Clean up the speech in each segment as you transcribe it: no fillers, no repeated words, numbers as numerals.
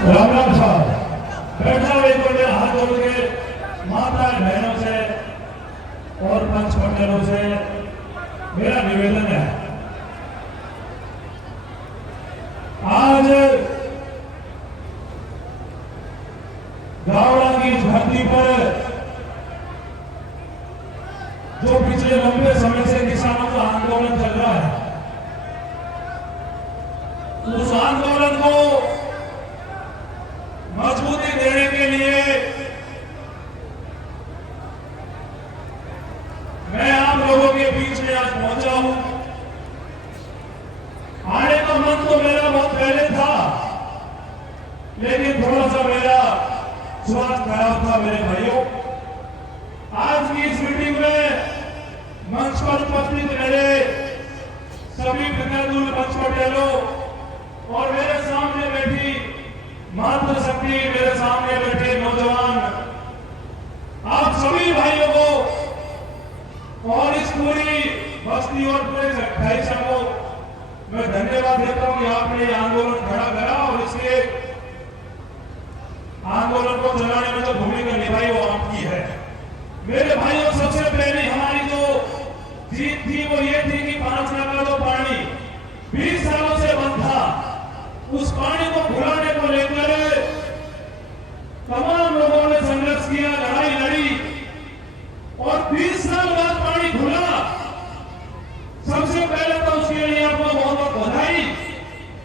राम राम साहब बैठा हुए को मेरा हाथ जोड़ के माता बहनों से और पंच मंडलों से मेरा निवेदन है, आज गावड़ा की धरती पर जो पिछले लंबे समय से किसानों का आंदोलन चल रहा है, उस आंदोलन को मजबूती देने के लिए मैं आप लोगों के बीच में आज पहुंचा हूं। आने का मन तो मेरा बहुत पहले था, लेकिन थोड़ा सा मेरा स्वास्थ्य खराब था। मेरे भाइयों, आज की इस मीटिंग में मंच पर उपस्थित मेरे सभी विद्यार्थी मंच पटेलों और मेरे सामने बैठी मातृशक्ति, मेरे सामने बैठे नौजवान, आप सभी भाइयों को और इस पूरी बस्ती और पूरे 28 को मैं धन्यवाद देता हूं कि आपने ये आंदोलन खड़ा करा और इसके आंदोलन को चलाने में जो भूमिका निभाई वो आपकी है। मेरे भाइयों, सबसे पहले हमारी जो जीत थी वो ये थी कि 5 लाख का जो पानी 20 सालों से बंद था, उस पानी को खुलाने को लेकर तमाम लोगों ने संघर्ष किया, लड़ाई लड़ी और 20 साल बाद पानी खुला। सबसे पहले तो उसके लिए आपको बहुत बहुत बधाई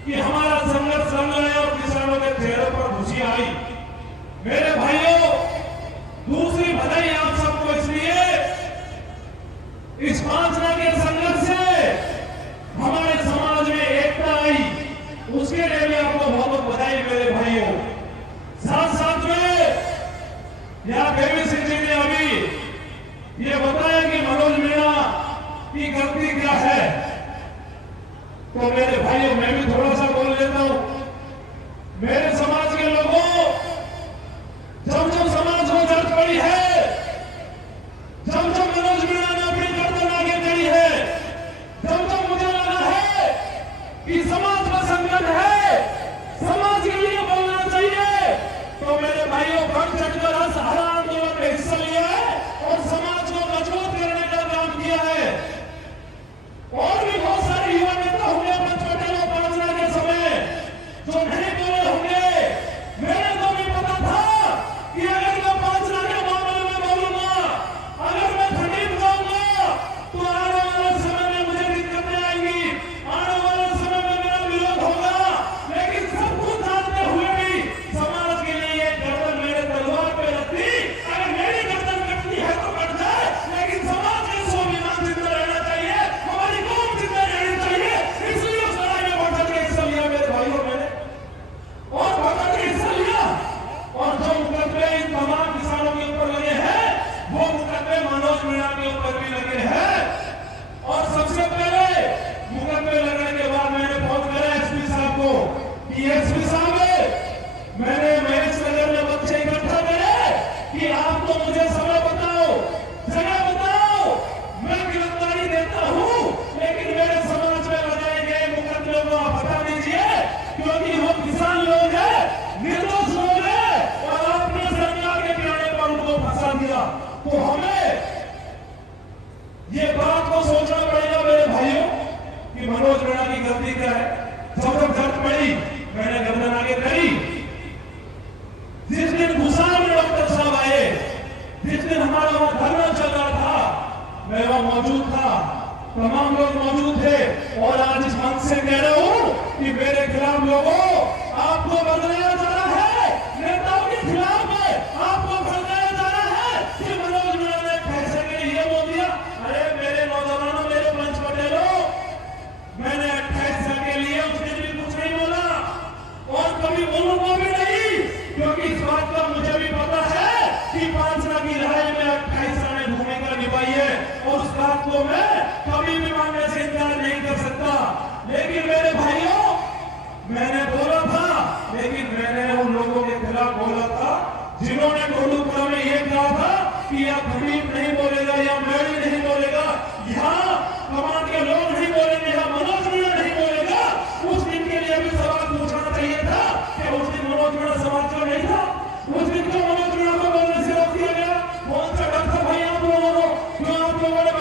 कि हमारा संघर्ष रंग लाया और किसानों के चेहरे पर खुशी आई। मेरे भाइयों, दूसरी बधाई आप सबको इसलिए, इस 5 लाख के संघर्ष से हमारे समाज में एकता आई, उसके लिए भी आपको बहुत बहुत बधाई मेरे भाइयों। साथ साथ में यहां देवी सिंह जी ने अभी ये बताया कि मनोज मीणा की गलती क्या है, तो मेरे भाइयों मैं भी थोड़ा सा बोल लेता हूं। मेरे समाज के लोगों, जब जब समाज को जरूरत पड़ी है, जब जब मनोज मीणा ने अपनी गर्दन आगे करी है, जब जब मुझे लगा है कि समाज का संकट है, समाज के लिए बोलना चाहिए, तो मेरे भाइयों बढ़ चढ़कर हर आंदोलन में हिस्सा लिया है और समाज को मजबूत करने का काम किया है। और भी बहुत सारे युवा नेता होंगे पंच पटेलों 5 लाख के समय जो नहीं बोले होंगे। मेरे को भी पता था कि अगर मैं 5 लाख के मामले में बोलूंगा, अगर मैं खरीद जाऊंगा तो आने वाले समय में मुझे दिक्कतें आएंगी, आने वाले समय में मेरा विरोध होगा। लेकिन सब कुछ जानते हुए भी समाज के लिए गर्दन मेरे तलवार पे रखती, अगर मेरी गर्दन कटती है तो कट जाए, लेकिन समाज के स्वाभिमान जिंदा रहना चाहिए, हमारी कौम जिंदा रहनी चाहिए। इसलिए उस लड़ाई में बढ़ चढ़ के हिस्सा लिया मेरे भाइयों मैंने, और बढ़ चढ़ के हिस्सा लिया। और जो मुकदमे इन तमाम किसानों के ऊपर लगे हैं, वो मुकदमे मनोज मीणा के ऊपर भी लगे हैं। और सबसे पहले मुकदमे लगने के बाद मैंने फोन करा एसपी साहब को कि एसपी साहब, मैंने महेश नगर में बच्चे इकट्ठा करे कि आप तो मुझे समय बताओ, जगह बताओ, मैं गिरफ्तारी देता हूं, लेकिन मेरे समाज में लगाए गए मुकदमे को आप हटा दीजिए, क्योंकि वो किसान लोग हैं, निर्दोष लोग हैं और आपने सरकार के कहने पर उनको फंसा दिया। तो हमें ये बात को सोचना पड़ेगा मेरे भाइयों कि मनोज मीणा की गलती क्या है। जब जब जरूरत पड़ी मैंने गर्दन आगे करी। जिस दिन भूसार में डॉक्टर साहब आए, जिस दिन हमारा वहां धरना चल रहा था, मैं वहां मौजूद था, तमाम लोग मौजूद थे। और आज इस मंच से कह रहा हूं कि मेरे खिलाफ लोगों, आपको बदलाया जा रहा है, नेताओं के खिलाफ है, आपको बदलाया जा रहा है कि मनोज मीणा ने पैसे के लिए ये बोल दिया। अरे मेरे नौजवानों, मेरे पंच पटेलों, मैंने 28 साल के लिए उसने भी कुछ नहीं बोला और कभी बोलूंगा भी नहीं, क्योंकि इस बात का मुझे भी पता है कि 5 लाख की लड़ाई में 28 साल ने भूमिका निभाई है और उस बात को मैं कभी भी मानने से इनकार नहीं कर सकता। लेकिन मेरे भाइयों, मैंने बोला था, लेकिन मैंने उन लोगों के खिलाफ बोला था जिन्होंने कोल्लूपुरा में ये कहा था कि या खलीफ नहीं बोलेगा या मैडी नहीं बोलेगा, यहाँ कमांड के लोग नहीं बोलेंगे, यहाँ मनोज मीणा नहीं बोलेगा। उस दिन के लिए भी सवाल पूछना चाहिए था कि उस दिन मनोज मीणा लोगों ने